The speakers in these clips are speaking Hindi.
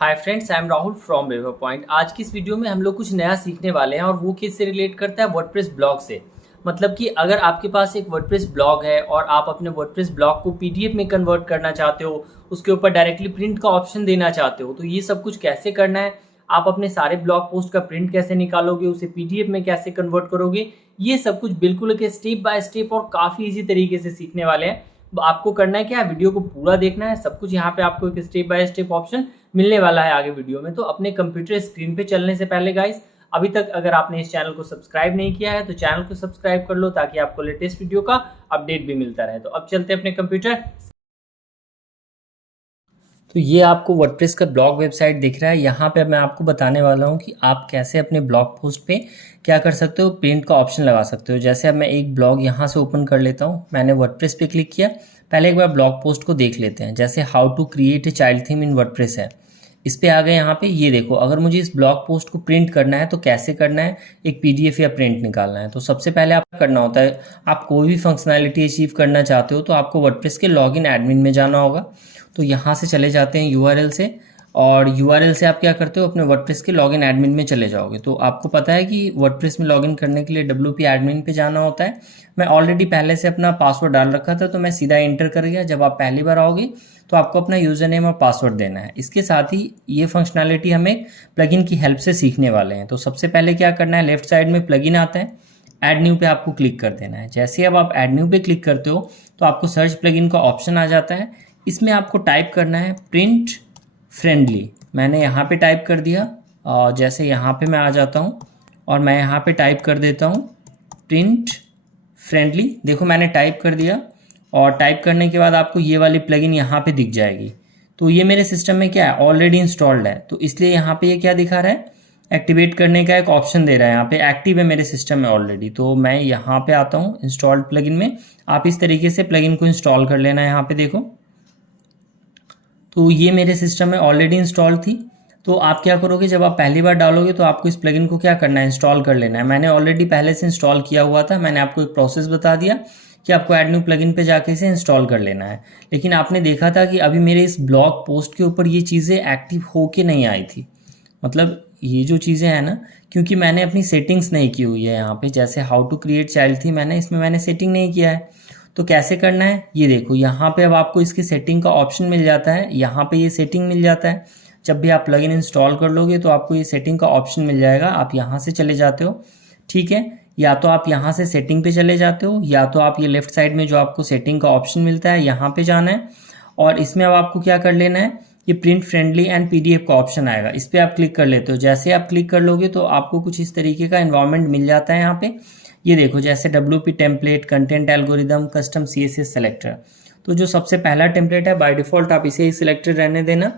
Hi friends, I am Rahul from Waver Point. आज की इस वीडियो में हम लोग कुछ नया सीखने वाले हैं और वो किससे रिलेट करता है, वर्डप्रेस ब्लॉग से। मतलब कि अगर आपके पास एक वर्डप्रेस ब्लॉग है और आप अपने वर्डप्रेस ब्लॉग को पीडीएफ में कन्वर्ट करना चाहते हो, उसके ऊपर डायरेक्टली प्रिंट का ऑप्शन देना चाहते हो, तो ये सब कुछ कैसे करना है, आप अपने सारे ब्लॉग पोस्ट का प्रिंट कैसे निकालोगे, उसे पीडीएफ में कैसे कन्वर्ट करोगे, ये सब कुछ बिल्कुल के स्टेप बाय स्टेप और काफ़ी इजी तरीके से सीखने वाले हैं। आपको करना है क्या, वीडियो को पूरा देखना है। सब कुछ यहाँ पे आपको एक स्टेप बाय स्टेप ऑप्शन मिलने वाला है आगे वीडियो में। तो अपने कंप्यूटर स्क्रीन पे चलने से पहले गाइस, अभी तक अगर आपने इस चैनल को सब्सक्राइब नहीं किया है तो चैनल को सब्सक्राइब कर लो, ताकि आपको लेटेस्ट वीडियो का अपडेट भी मिलता रहे। तो अब चलते हैं अपने कंप्यूटर। तो ये आपको वर्डप्रेस का ब्लॉग वेबसाइट दिख रहा है। यहाँ पे मैं आपको बताने वाला हूँ कि आप कैसे अपने ब्लॉग पोस्ट पे क्या कर सकते हो, प्रिंट का ऑप्शन लगा सकते हो। जैसे अब मैं एक ब्लॉग यहाँ से ओपन कर लेता हूँ। मैंने वर्डप्रेस पे क्लिक किया। पहले एक बार ब्लॉग पोस्ट को देख लेते हैं। जैसे how to create a child theme in WordPress है, इस पे आ गए। यहाँ पे ये देखो, अगर मुझे इस ब्लॉग पोस्ट को प्रिंट करना है तो कैसे करना है, एक पीडीएफ या प्रिंट निकालना है। तो सबसे पहले आप करना होता है, आप कोई भी फंक्शनैलिटी अचीव करना चाहते हो तो आपको वर्डप्रेस के लॉगिन एडमिन में जाना होगा। तो यहाँ से चले जाते हैं यूआरएल से, और यूआरएल से आप क्या करते हो, अपने वर्डप्रेस के लॉगिन एडमिन में चले जाओगे। तो आपको पता है कि वर्डप्रेस में लॉगिन करने के लिए डब्ल्यूपी एडमिन पे जाना होता है। मैं ऑलरेडी पहले से अपना पासवर्ड डाल रखा था, तो मैं सीधा एंटर कर गया। जब आप पहली बार आओगे तो आपको अपना यूज़र नेम और पासवर्ड देना है। इसके साथ ही ये फंक्शनैलिटी हम एक प्लगइन की हेल्प से सीखने वाले हैं। तो सबसे पहले क्या करना है, लेफ्ट साइड में प्लगइन आता है, ऐड न्यू पे आपको क्लिक कर देना है। जैसे अब आप ऐड न्यू पे क्लिक करते हो तो आपको सर्च प्लगइन का ऑप्शन आ जाता है। इसमें आपको टाइप करना है प्रिंट फ्रेंडली। मैंने यहाँ पे टाइप कर दिया, और जैसे यहाँ पे मैं आ जाता हूँ और मैं यहाँ पे टाइप कर देता हूँ प्रिंट फ्रेंडली। देखो मैंने टाइप कर दिया, और टाइप करने के बाद आपको ये वाली प्लगइन यहाँ पे दिख जाएगी। तो ये मेरे सिस्टम में क्या है, ऑलरेडी इंस्टॉल्ड है। तो इसलिए यहाँ पे ये क्या दिखा रहा है, एक्टिवेट करने का एक ऑप्शन दे रहा है। यहाँ पे एक्टिव है मेरे सिस्टम में ऑलरेडी। तो मैं यहाँ पे आता हूँ इंस्टॉल्ड प्लगइन में। आप इस तरीके से प्लगइन को इंस्टॉल कर लेना है। यहाँ पे देखो, तो ये मेरे सिस्टम में ऑलरेडी इंस्टॉल थी। तो आप क्या करोगे, जब आप पहली बार डालोगे तो आपको इस प्लगइन को क्या करना है, इंस्टॉल कर लेना है। मैंने ऑलरेडी पहले से इंस्टॉल किया हुआ था। मैंने आपको एक प्रोसेस बता दिया कि आपको ऐड न्यू प्लगइन पे जाके इसे इंस्टॉल कर लेना है। लेकिन आपने देखा था कि अभी मेरे इस ब्लॉग पोस्ट के ऊपर ये चीज़ें एक्टिव होके नहीं आई थी। मतलब ये जो चीज़ें हैं ना, क्योंकि मैंने अपनी सेटिंग्स नहीं की हुई है। यहाँ पे जैसे हाउ टू क्रिएट चाइल्ड थी, इसमें मैंने सेटिंग नहीं किया है। तो कैसे करना है, ये देखो यहाँ पे अब आपको इसकी सेटिंग का ऑप्शन मिल जाता है। यहाँ पे ये सेटिंग मिल जाता है। जब भी आप प्लगइन इंस्टॉल कर लोगे तो आपको ये सेटिंग का ऑप्शन मिल जाएगा। आप यहाँ से चले जाते हो, ठीक है। या तो आप यहाँ से सेटिंग पे चले जाते हो, या तो आप ये लेफ्ट साइड में जो आपको सेटिंग का ऑप्शन मिलता है यहाँ पे जाना है। और इसमें अब आपको क्या कर लेना है, ये प्रिंट फ्रेंडली एंड पीडीएफ का ऑप्शन आएगा, इस पर आप क्लिक कर लेते हो। जैसे आप क्लिक कर लोगे तो आपको कुछ इस तरीके का एनवायरनमेंट मिल जाता है। यहाँ पे ये देखो, जैसे WP template, content algorithm, custom CSS selector. तो जो सबसे पहला टेम्पलेट है, बाय डिफ़ॉल्ट आप इसे ही सिलेक्टेड रहने देना।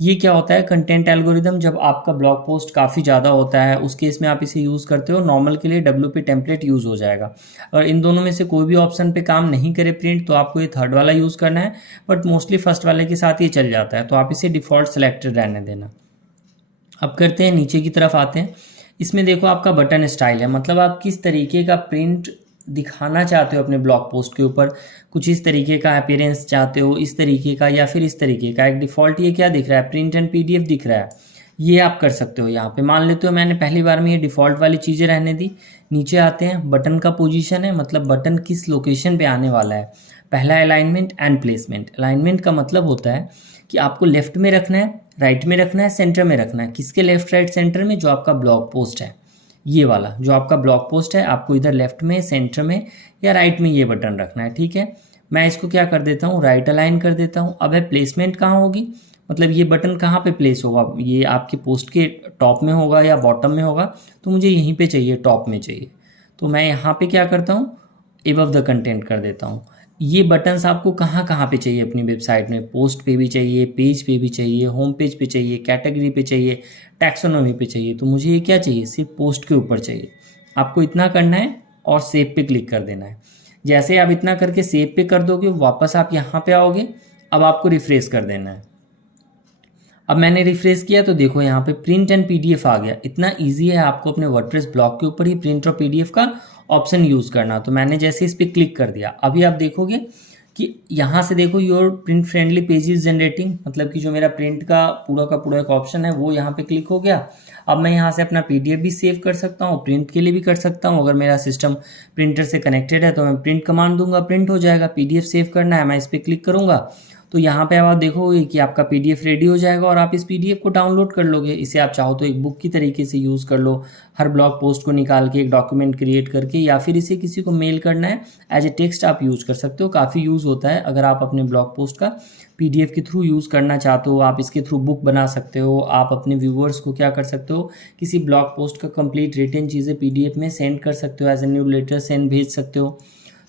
ये क्या होता है, कंटेंट एल्गोरिदम, जब आपका ब्लॉग पोस्ट काफ़ी ज़्यादा होता है उस केस में आप इसे यूज़ करते हो। नॉर्मल के लिए WP टेम्पलेट यूज़ हो जाएगा। और इन दोनों में से कोई भी ऑप्शन पे काम नहीं करे प्रिंट, तो आपको ये थर्ड वाला यूज़ करना है। बट मोस्टली फर्स्ट वाले के साथ ये चल जाता है, तो आप इसे डिफ़ॉल्ट सेलेक्टेड रहने देना। अब करते हैं, नीचे की तरफ आते हैं। इसमें देखो आपका बटन स्टाइल है, मतलब आप किस तरीके का प्रिंट दिखाना चाहते हो अपने ब्लॉग पोस्ट के ऊपर। कुछ इस तरीके का अपीयरेंस चाहते हो, इस तरीके का, या फिर इस तरीके का। एक डिफ़ॉल्ट ये क्या दिख रहा है, प्रिंट एंड पीडीएफ दिख रहा है। ये आप कर सकते हो। यहाँ पे मान लेते हो मैंने पहली बार में ये डिफ़ॉल्ट वाली चीज़ें रहने दी। नीचे आते हैं, बटन का पोजीशन है, मतलब बटन किस लोकेशन पे आने वाला है। पहला अलाइनमेंट एंड प्लेसमेंट। अलाइनमेंट का मतलब होता है कि आपको लेफ्ट में रखना है, राइट में रखना है, सेंटर में रखना है। किसके लेफ्ट राइट सेंटर में, जो आपका ब्लॉग पोस्ट है, ये वाला जो आपका ब्लॉग पोस्ट है, आपको इधर लेफ्ट में, सेंटर में या राइट में ये बटन रखना है, ठीक है। मैं इसको क्या कर देता हूँ, राइट अलाइन कर देता हूँ। अब है प्लेसमेंट कहाँ होगी, मतलब ये बटन कहाँ पे प्लेस होगा, ये आपके पोस्ट के टॉप में होगा या बॉटम में होगा। तो मुझे यहीं पे चाहिए, टॉप में चाहिए। तो मैं यहाँ पे क्या करता हूँ, एबव द कंटेंट कर देता हूँ। ये बटन्स आपको कहाँ कहाँ पे चाहिए अपनी वेबसाइट में, पोस्ट पे भी चाहिए, पेज पे भी चाहिए, होम पेज पे चाहिए, कैटेगरी पे चाहिए, टैक्सोनॉमी पे चाहिए। तो मुझे ये क्या चाहिए, सिर्फ पोस्ट के ऊपर चाहिए। आपको इतना करना है और सेव पे क्लिक कर देना है। जैसे आप इतना करके सेव पे कर दोगे, वापस आप यहाँ पे आओगे। अब आपको रिफ्रेश कर देना है। अब मैंने रिफ्रेश किया तो देखो यहाँ पे प्रिंट एंड पीडीएफ आ गया। इतना इजी है आपको अपने वर्डप्रेस ब्लॉग के ऊपर ही प्रिंट और पीडीएफ का ऑप्शन यूज़ करना। तो मैंने जैसे इस पर क्लिक कर दिया, अभी आप देखोगे कि यहाँ से देखो your print friendly page is generating, मतलब कि जो मेरा प्रिंट का पूरा एक ऑप्शन है वो यहाँ पे क्लिक हो गया। अब मैं यहाँ से अपना PDF भी सेव कर सकता हूँ, प्रिंट के लिए भी कर सकता हूँ। अगर मेरा सिस्टम प्रिंटर से कनेक्टेड है तो मैं प्रिंट कमांड दूंगा, प्रिंट हो जाएगा। PDF सेव करना है, मैं इस पर क्लिक करूँगा तो यहाँ पे आप देखोगे कि आपका PDF रेडी हो जाएगा और आप इस PDF को डाउनलोड कर लोगे। इसे आप चाहो तो एक बुक की तरीके से यूज़ कर लो, हर ब्लॉग पोस्ट को निकाल के एक डॉक्यूमेंट क्रिएट करके, या फिर इसे किसी को मेल करना है एज ए टेक्स्ट आप यूज़ कर सकते हो। काफ़ी यूज़ होता है अगर आप अपने ब्लॉग पोस्ट का PDF के थ्रू यूज़ करना चाहते हो। आप इसके थ्रू बुक बना सकते हो। आप अपने व्यूअर्स को क्या कर सकते हो, किसी ब्लॉग पोस्ट का कंप्लीट रिटन चीज़ें PDF में सेंड कर सकते हो, एज ए न्यूज़लेटर सेंड भेज सकते हो।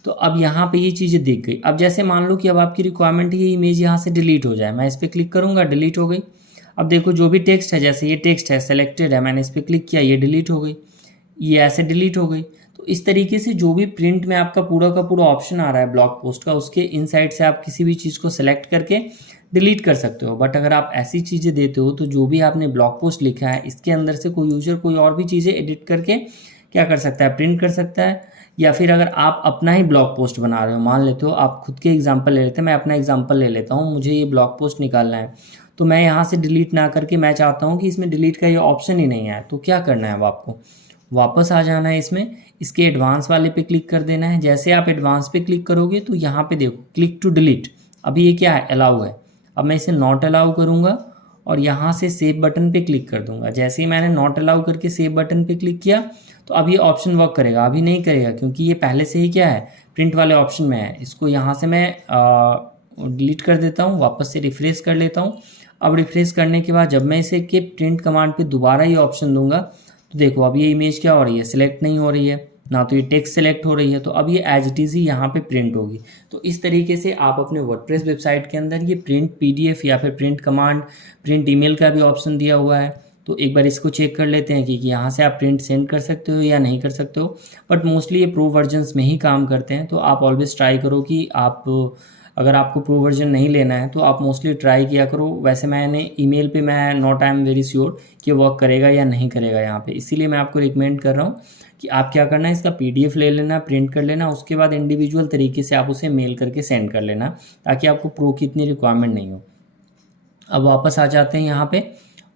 तो अब यहाँ पे ये चीज़ें दिख गई। अब जैसे मान लो कि अब आपकी रिक्वायरमेंट है ये इमेज यहाँ से डिलीट हो जाए, मैं इस पर क्लिक करूँगा, डिलीट हो गई। अब देखो जो भी टेक्स्ट है, जैसे ये टेक्स्ट है सेलेक्टेड है, मैंने इस पर क्लिक किया, ये डिलीट हो गई, ये ऐसे डिलीट हो गई। तो इस तरीके से जो भी प्रिंट में आपका पूरा का पूरा ऑप्शन आ रहा है ब्लॉग पोस्ट का, उसके इनसाइड से आप किसी भी चीज़ को सेलेक्ट करके डिलीट कर सकते हो। बट अगर आप ऐसी चीज़ें देते हो तो जो भी आपने ब्लॉग पोस्ट लिखा है इसके अंदर से कोई यूजर कोई और भी चीज़ें एडिट करके क्या कर सकता है, प्रिंट कर सकता है। या फिर अगर आप अपना ही ब्लॉग पोस्ट बना रहे हो, मान लेते हो आप खुद के एग्जांपल ले लेते हैं, मैं अपना एग्जांपल ले लेता हूँ, मुझे ये ब्लॉग पोस्ट निकालना है तो मैं यहाँ से डिलीट ना करके मैं चाहता हूँ कि इसमें डिलीट का ये ऑप्शन ही नहीं है, तो क्या करना है, अब आपको वापस आ जाना है इसमें, इसके एडवांस वाले पे क्लिक कर देना है। जैसे आप एडवांस पे क्लिक करोगे तो यहाँ पे देखो क्लिक टू डिलीट, अभी ये क्या है, अलाउ है। अब मैं इसे नॉट अलाउ करूँगा और यहाँ से सेव बटन पे क्लिक कर दूंगा। जैसे ही मैंने नॉट अलाउ करके सेव बटन पे क्लिक किया तो अब ये ऑप्शन वर्क करेगा, अभी नहीं करेगा क्योंकि ये पहले से ही क्या है, प्रिंट वाले ऑप्शन में है। इसको यहाँ से मैं डिलीट कर देता हूँ, वापस से रिफ्रेश कर लेता हूँ। अब रिफ्रेश करने के बाद जब मैं इसे के प्रिंट कमांड पे दोबारा ये ऑप्शन दूंगा तो देखो अब ये इमेज क्या हो रही है, सिलेक्ट नहीं हो रही है ना, तो ये टेक्स्ट सेलेक्ट हो रही है, तो अब ये एज इट इज़ ही यहाँ पे प्रिंट होगी। तो इस तरीके से आप अपने वर्डप्रेस वेबसाइट के अंदर ये प्रिंट PDF या फिर प्रिंट कमांड, प्रिंट ईमेल का भी ऑप्शन दिया हुआ है। तो एक बार इसको चेक कर लेते हैं कि यहाँ से आप प्रिंट सेंड कर सकते हो या नहीं कर सकते हो। बट मोस्टली ये प्रो वर्जन्स में ही काम करते हैं, तो आप ऑलवेज ट्राई करो कि आप, अगर आपको प्रो वर्जन नहीं लेना है तो आप मोस्टली ट्राई किया करो। वैसे मैंने ईमेल पे मैं not I am very sure कि वर्क करेगा या नहीं करेगा यहाँ पे, इसीलिए मैं आपको रिकमेंड कर रहा हूँ कि आप क्या करना है, इसका PDF ले लेना, प्रिंट कर लेना, उसके बाद इंडिविजुअल तरीके से आप उसे मेल करके सेंड कर लेना ताकि आपको प्रो की इतनी रिक्वायरमेंट नहीं हो। अब वापस आ जाते हैं यहाँ पे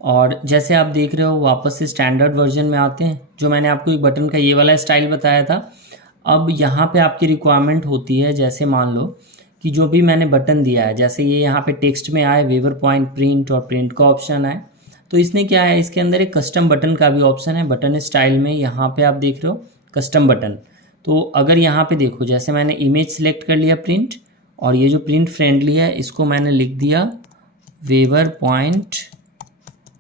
और जैसे आप देख रहे हो वापस से स्टैंडर्ड वर्जन में आते हैं। जो मैंने आपको एक बटन का ये वाला स्टाइल बताया था, अब यहाँ पे आपकी रिक्वायरमेंट होती है, जैसे मान लो कि जो भी मैंने बटन दिया है, जैसे ये यहाँ पे टेक्स्ट में आए वेवर पॉइंट प्रिंट और प्रिंट का ऑप्शन है, तो इसने क्या है, इसके अंदर एक कस्टम बटन का भी ऑप्शन है। बटन स्टाइल में यहाँ पे आप देख रहे हो कस्टम बटन। तो अगर यहाँ पे देखो, जैसे मैंने इमेज सेलेक्ट कर लिया प्रिंट, और ये जो प्रिंट फ्रेंडली है इसको मैंने लिख दिया वेवर पॉइंट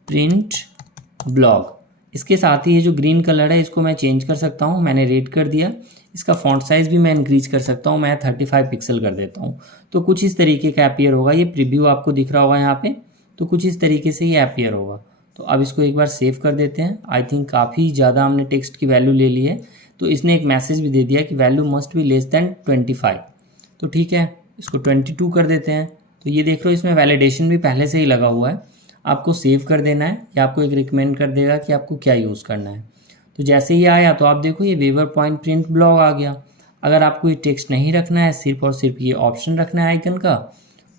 प्रिंट ब्लॉग। इसके साथ ही ये जो ग्रीन कलर है इसको मैं चेंज कर सकता हूँ, मैंने रेड कर दिया। इसका फॉन्ट साइज़ भी मैं इंक्रीज कर सकता हूँ, मैं 35 पिक्सल कर देता हूँ। तो कुछ इस तरीके का अपीयर होगा, ये प्रीव्यू आपको दिख रहा होगा यहाँ पे, तो कुछ इस तरीके से ये अपीयर होगा। तो अब इसको एक बार सेव कर देते हैं। आई थिंक काफ़ी ज़्यादा हमने टेक्स्ट की वैल्यू ले ली है, तो इसने एक मैसेज भी दे दिया कि value must be less than 25। तो ठीक है, इसको 22 कर देते हैं। तो ये देख लो इसमें वैलिडेशन भी पहले से ही लगा हुआ है। आपको सेव कर देना है या आपको एक रिकमेंड कर देगा कि आपको क्या यूज़ करना है। तो जैसे ही आया तो आप देखो ये वेवर पॉइंट प्रिंट ब्लॉग आ गया। अगर आपको ये टेक्स्ट नहीं रखना है, सिर्फ और सिर्फ ये ऑप्शन रखना है आइकन का,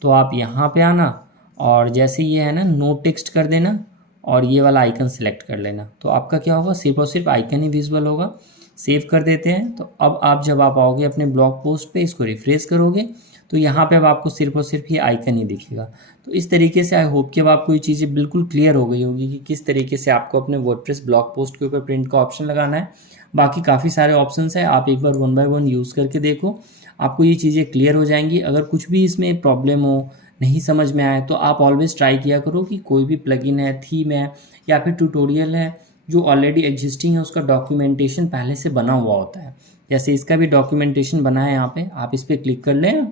तो आप यहाँ पे आना और जैसे ये है ना नो टेक्स्ट कर देना और ये वाला आइकन सेलेक्ट कर लेना। तो आपका क्या होगा, सिर्फ और सिर्फ आइकन ही विजिबल होगा। सेव कर देते हैं। तो अब आप जब आप आओगे अपने ब्लॉग पोस्ट पे, इसको रिफ्रेश करोगे तो यहाँ पे अब आपको सिर्फ और सिर्फ ये आइकन ही दिखेगा। तो इस तरीके से आई होप कि अब आपको ये चीज़ें बिल्कुल क्लियर हो गई होगी कि किस तरीके से आपको अपने वर्डप्रेस ब्लॉग पोस्ट के ऊपर प्रिंट का ऑप्शन लगाना है। बाकी काफ़ी सारे ऑप्शंस हैं, आप एक बार 1 बाय 1 यूज़ करके देखो, आपको ये चीज़ें क्लियर हो जाएंगी। अगर कुछ भी इसमें प्रॉब्लम हो, नहीं समझ में आए, तो आप ऑलवेज़ ट्राई किया करो कि कोई भी प्लगइन है, थीम है या फिर ट्यूटोरियल है जो ऑलरेडी एग्जिस्टिंग है, उसका डॉक्यूमेंटेशन पहले से बना हुआ होता है। जैसे इसका भी डॉक्यूमेंटेशन बना है यहाँ पे, आप इस पर क्लिक कर लें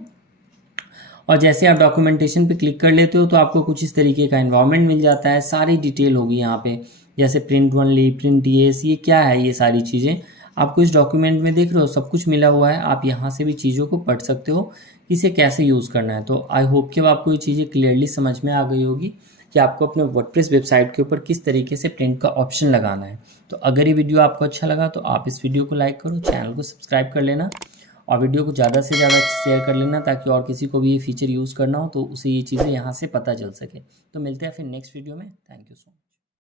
और जैसे आप डॉक्यूमेंटेशन पे क्लिक कर लेते हो तो आपको कुछ इस तरीके का एनवायरनमेंट मिल जाता है। सारी डिटेल होगी यहाँ पे, जैसे प्रिंट ओनली, प्रिंट येस, ये क्या है, ये सारी चीज़ें आपको इस डॉक्यूमेंट में देख रहे हो, सब कुछ मिला हुआ है। आप यहाँ से भी चीज़ों को पढ़ सकते हो, इसे कैसे यूज़ करना है। तो आई होप कि आपको ये चीज़ें क्लियरली समझ में आ गई होगी कि आपको अपने वर्डप्रेस वेबसाइट के ऊपर किस तरीके से प्रिंट का ऑप्शन लगाना है। तो अगर ये वीडियो आपको अच्छा लगा तो आप इस वीडियो को लाइक करो, चैनल को सब्सक्राइब कर लेना और वीडियो को ज़्यादा से ज़्यादा शेयर कर लेना ताकि और किसी को भी ये फीचर यूज़ करना हो तो उसे ये चीज़ें यहाँ से पता चल सके। तो मिलते हैं फिर नेक्स्ट वीडियो में। Thank you so much.